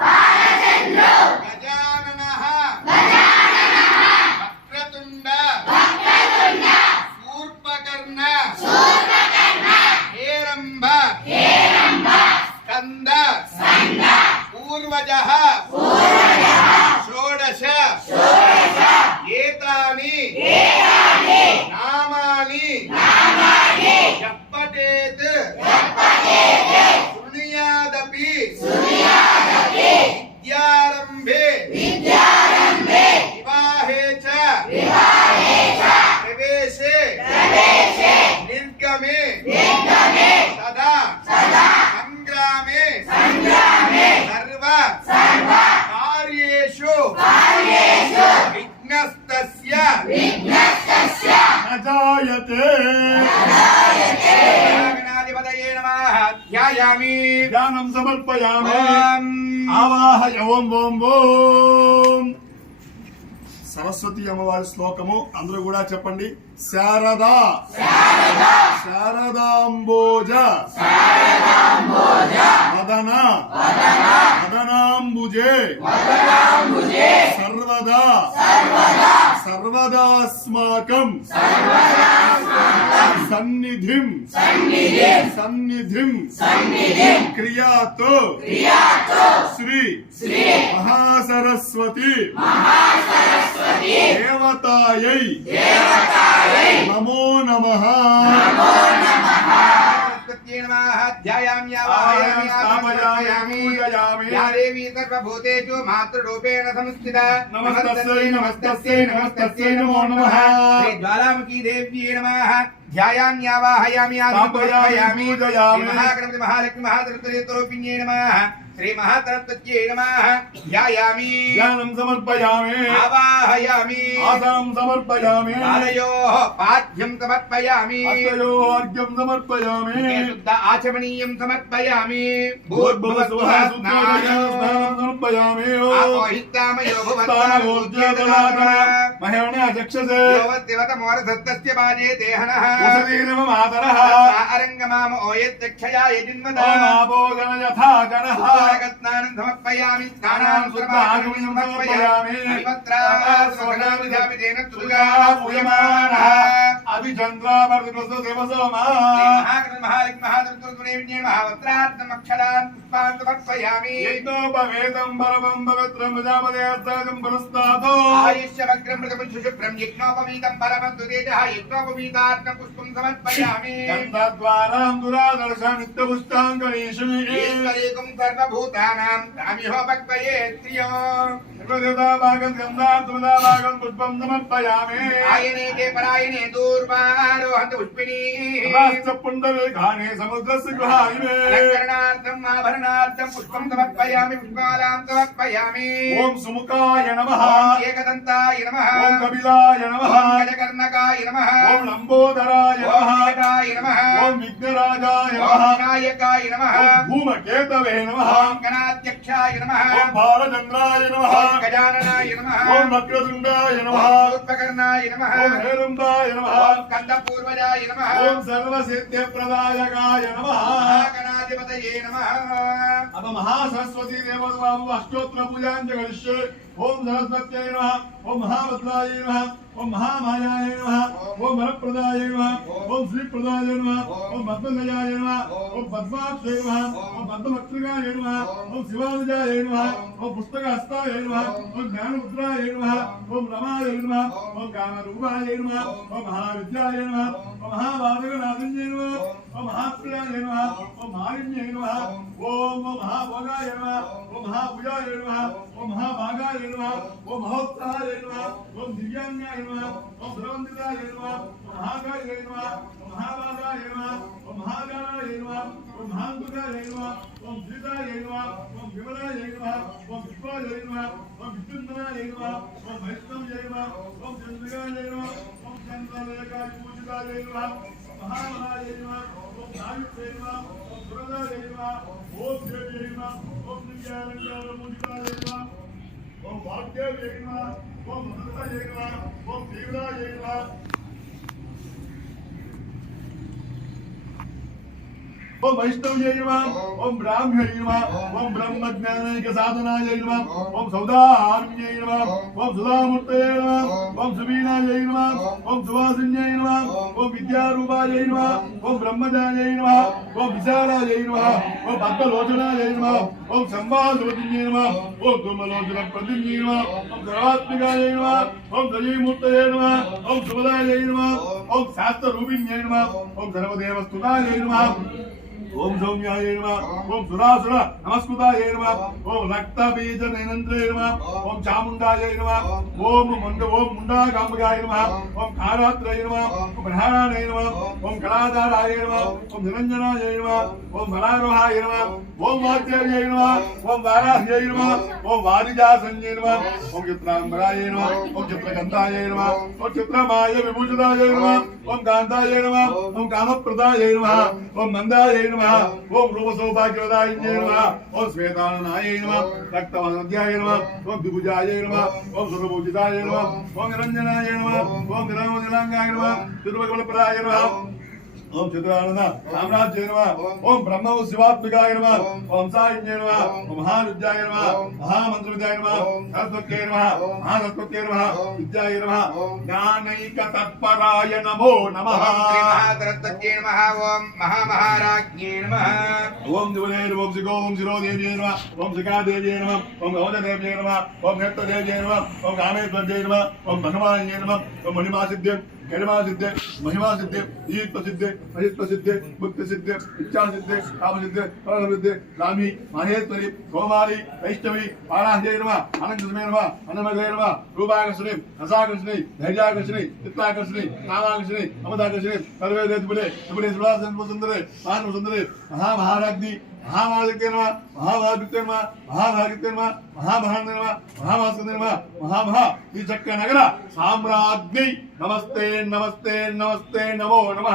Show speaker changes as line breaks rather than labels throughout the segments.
బాలచంద్రో. గజానన. వక్రతుండ. శూర్పకర్ణ హేరంభ. స్కంద. పూర్వజ. షోడశ. ఏతాని. ధ్యానం
సమర్పయామి ఓం ఆవాహయ ఓం ఓం ఓం సరస్వతి అమ్మవారి శ్లోకము అందరూ కూడా చెప్పండి. శారదా। శారదాంబోజ। మదన మదనాంబుజే సర్వదా। सर्वदास्माकं सन्निधिं सन्निधिं क्रियातो श्री महासरस्वती देवतायै नमो नमः
సరస్వత్యై నమః ధ్యాయామ్యావాహయామి స్థాపయామి,
పూజయామి. యా
దేవీ సర్వభూతేషు మాతృరూపేణ సంస్థిత నమస్తస్యై, నమస్తస్యై, నమస్తస్యై నమో నమః. శ్రీ జ్వాలాముఖీ దేవ్యై నమః ధ్యాయామ్యావాహయామి స్థాపయామి,
పూజయామి.
మహాగణపతి మహాలక్ష్మి మహాతరత్వరూపిణ్యై నమః श्री नमः। ध्यायामि
ज्ञानं समर्पयामि।
आवाहयामि।
आसनं समर्पयामि।
पादयोः पाद्यं समर्पयामि।
हस्तयोः अर्घ्यं समर्पयामि।
शुद्ध आचमनीयं समर्पयामि। भूर्भुवस्वः समर्पयामि। आपोहितामयो भुवत्तामोर्जलाकरा
సమర్పయామి ఆపోహితామయో స్థానగోద్యోగలాకర మహేణ చక్షసే
భువత్తివతమోరసత్తస్య బాజే దేహనః
ఉషదీర్మమాతరః
అరంగమామ ఓయత్తక్షయా యజిన్మదా.
ఓనాభోజన యథా గణః.
స్నానం సమర్పయామి స్నానాన్ శుద్ధాగమనం సమర్పయామి. తుగా పూయమానః.
అభిచంద్రామర్దిప్రస్థ శివసోమా
మహాలక్ష్మి మహాదృతునే మహావత్రార్థమక్షరాన్ పుష్పాన్ సమర్పయామి
యజ్ఞోపవేతం పరమం పవిత్రం ప్రజాపదేస్తాగం పురస్తాతో
ఆయుష్యవగ్రం మృగం శుశుభ్రం యజ్ఞోపవీతం పరమంతు తేజః యజ్ఞోపవీతార్థం పుష్పం సమర్పయామి.
గంధద్వారాం దురాదర్శ నిత్యపుష్టాంగణీషు
ఈశ్వరీకం సర్వభూతానాం రామిహో భక్తయే త్రియో.
భాగం గంధాత్మదాభాగం పుష్పం సమర్పయామి
ఆయనే తే పరాయణే దూర్వారోహంత పుష్పిణీ
పుండరీకాని సముద్రస్య గృహాయిమే
అలంకరణార్థం ఆభరణార్థం పుష్పం సమర్పయామి పుష్పాలాం సమర్పయామి
ఓం సుముఖాయ నమః
ఏకదంతాయ నమః ఓం
కపిలాయ నమః
గజకర్ణకాయ నమః ఓం
లంబోదరాయ
నమః
ఓం విఘ్నరాజాయ
నమః ఓం
భూమకేతవే నమః
గణాధ్యక్షాయ నమః ఓం
బాలచంద్రాయ నమః
గజాననాయ నమః. ఓం
వక్రతుండాయ నమః. ఓం
రూపకర్ణాయ నమః. ఓం
హేరంబాయ నమః. ఓం
కందపూర్వజాయ నమః. ఓం
సర్వసిద్ధిప్రదాయకాయ నమః.
మహాగణాధిపతయే నమః.
మహాసరస్వతీ అష్టోత్తర కరిష్యే ఓం సరస్వత్యై నమః. ఓం మహాభద్రాయ నమః. ओ महामायाय नमः ओम वरप्रदाय नमः ओम श्रीप्रदाय नमः ओम पद्मगजाय नमः ओम पद्माक्षय नमः ओम पद्मवक्त्रगाय नमः ओम शिवानुजाय नमः ओम पुस्तकहस्ताय नमः ओम ज्ञानमुद्राय नमः ओम रमाय नमः ओम कामरूपाय नमः ओम महाविद्याय नमः ओम महावादगनादिन्ये नमः ओम महाप्रियाय नमः ओम महारिण्ये नमः ओम महाभोगाय नमः ओम महाभुजाय नमः ओम महाभागाय नमः ओम महोत्साहाय नमः ओम दिव्यान्याय ಎನ್ನುವ ಓಂ ಭಗವಂತದ ಎನ್ನುವ ಮಹಾಕಾಳ ಎನ್ನುವ ಮಹಾಭಾಗ ಎನ್ನುವ ಮಹಾಗಾಲ ಎನ್ನುವ ಮಹಾಂಕುತ ಎನ್ನುವ ಓಂ ಧೃತ ಎನ್ನುವ ಓಂ ವಿಮಲ ಎನ್ನುವ ಓಂ ವಿಶ್ವ ಎನ್ನುವ ಓಂ ವಿಷ್ಣುಂದನ ಎನ್ನುವ ಓಂ ವೈಷ್ಣವ ಎನ್ನುವ ಓಂ ಚಂದ್ರಿಕ ಎನ್ನುವ ಓಂ ಚಂದ್ರಲೇಖ ಪೂಜಿತ ಎನ್ನುವ ಮಹಾಮಹಾ ಎನ್ನುವ ಓಂ ನಾವಿತ್ ಎನ್ನುವ ಓಂ ಪುರದ ಎನ್ನುವ ಓಂ ದೇವಿ ಎನ್ನುವ ಓಂ ನಿಜ ಅಲಂಕಾರ ಮೂಜಿತ ಎನ್ನುವ ಓಂ ವಾಕ್ಯ ಎನ್ನುವ 我唔得你啦，我唔要啦，你啦。ओम वैष्णव जय नमा ओम ब्राह्मण जय नमा ओम ब्रह्म ज्ञान के साधना जय नमा ओम सौदाहार जय नमा ओम सुदामूर्त जय नमा ओम सुबीना जय नमा ओम सुभाषिन जय नमा ओम विद्यारूपाजय नमा ओम ब्रह्मदान जय नमा ओम विचारा जय नमा ओम भक्त लोचना जय नमा ओम संवाद लोचन जय नमा ओम तुम लोचन प्रति जय नमा ओम सर्वात्मिका जय नमा ओम सजीमूर्तये नमः ओम सुबदा जय नमा ओम शास्त्र रूपिन जय नमा ओम सर्वदेव स्तुताजय नमा ओम सौम्याय नमः ओम सुरासुर नमस्कृताय नमः ओम रक्तबीज नैनन्द्राय नमः ओम चामुण्डाय नमः ओम मुण्ड ओम मुण्डागाम्बिकाय नमः ओम कारात्राय नमः ओम प्रहाराणाय नमः ओम कलाधाराय नमः ओम निरञ्जनाय नमः ओम फलारोहाय नमः ओम वात्याय नमः ओम वाराह्याय नमः ओम वारिजासञ्जय नमः ओम चित्राम्बराय नमः ओम चित्रगन्धाय नमः ओम चित्रमाय विभूषिताय नमः ओम गान्धाय नमः ओम कामप्रदाय नमः ओम नन्दाय नमः నమ నమః ఓం రూపసౌభాగ్యవదాయిన్యై నమః ఓం శ్వేతాననాయ నమః రక్తవనద్యాయ నమః ఓం ద్విభుజాయ నమః ఓం సర్వభూజితాయ నమః ఓం నిరంజనాయ నమః ఓం నిరంజనాంగాయ నమః తిరువకమలప్రదాయ నమః ఓం చతురానంద సామ్రాజ్య నమ ఓం బ్రహ్మ శివాత్మికాయ నమ ఓం సాయిన్య నమ ఓం మహావిద్యాయ నమ మహామంత్రవిద్యాయ నమ సరస్వత్యై నమ మహాసరస్వత్యై నమ విద్యాయ నమ జ్ఞానైక తత్పరాయ నమో నమ ఓం శ్రీ
మహాసరస్వత్యై నమః ఓం మహామహారాజ్ఞే నమః
ఓం దివనే ఓం శిఖో ఓం శిరోదేవ్యై నమ ఓం శిఖాదేవ్యై నమ ఓం గౌజదేవ్యై నమ ఓం నేత్రదేవ్యై నమ ఓం కామేశ్వర్యై నమ ఓం భగవాన్యై నమ ఓం మణిమాసిద్ధ్యం ಗಣವಾ ಸಿದ್ಧೆ ಮಹಿಮಾ ಸಿದ್ಧೆ ಜೀವಿತ್ವ ಸಿದ್ಧೆ ಮಹಿತ್ವ ಸಿದ್ಧೆ ಮುಕ್ತಿ ಸಿದ್ಧೆ ಇಚ್ಛಾ ಸಿದ್ಧೆ ಕಾಮ ಸಿದ್ಧೆ ಕಾಮ ಸಿದ್ಧೆ ರಾಮಿ ಮಹೇಶ್ವರಿ ಸೋಮಾರಿ ವೈಷ್ಣವಿ ಪಾರಾಂಜೇನವ ಅನಂತ ಸಮಯನವ ಅನ್ನಮಗೇನವ ರೂಪಾಕರ್ಷಣಿ ರಸಾಕರ್ಷಣಿ ಧೈರ್ಯಾಕರ್ಷಣಿ ಚಿತ್ತಾಕರ್ಷಣಿ ಕಾಮಾಕರ್ಷಣಿ ಅಮದಾಕರ್ಷಣಿ ಸರ್ವೇ ದೇತುಲೆ ಸುಬಲೇ ಸುಭಾಸ ಸುಂದರೇ ಮಾನವ ಸುಂದರೇ ಮಹಾಮಹಾರಾಜ್ಞಿ నమ మహామహానంద నమ మహాభాస్కర నమ మహాభా ఈ చక్క నగర సామ్రాజ్ఞి. నమస్తే నమస్తే నమస్తే నమో నమ.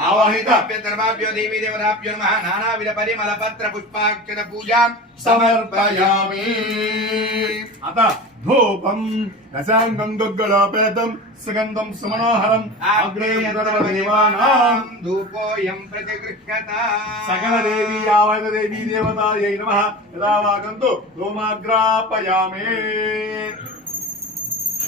ఆవాహిత.
ధర్మాభ్యో దేవీ దేవతాభ్యో నమ. నానావిధ పరిమళ పత్ర పుష్పాక్షర పూజా. సమర్పయామి.
అత ధూపం దశాంగం దుర్గలోపేతం సుగంధం సుమనోహరం అగ్రేయం సర్వదేవానాం
ధూపోయం ప్రతిగృహ్యత. సకల దేవీ
ఆవైత దేవీ దేవతాయై నమ. యదా వాగంతు ధూమాగ్రాపయామి.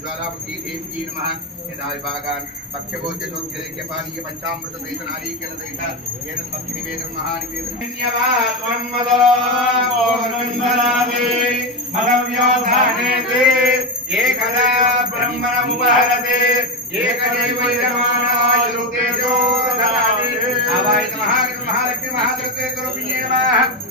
ज्वालापति नमः यदा विभागान् पक्षगोचतोज्ञपालीय पञ्चामृतवेदनारीकेलदयितनिवेदन महानिवेदनव्योधाने ते एकदा ब्रह्मणमुपहरते एकदैव यजमानायुर्तेजो ददाति महालक्ष्मी महादृते कुरुभिः नमः।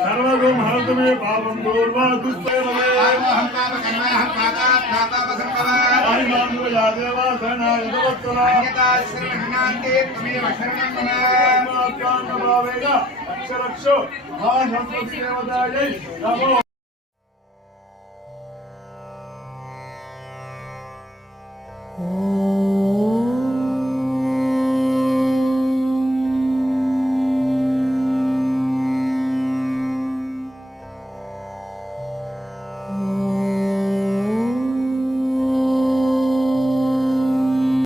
सर्वगुम हरतमे पापम दूर्वा दुष्पयमे
हम पाप करवाय हम पाता प्राता वसंगवा
हरि नाम को यादेवा सना युवत्तरा
अन्यता शरणनाते तमेव शरणं मम
आत्मा नभावेगा अक्षरक्षो हा नमस्तेवदायै नमो Oh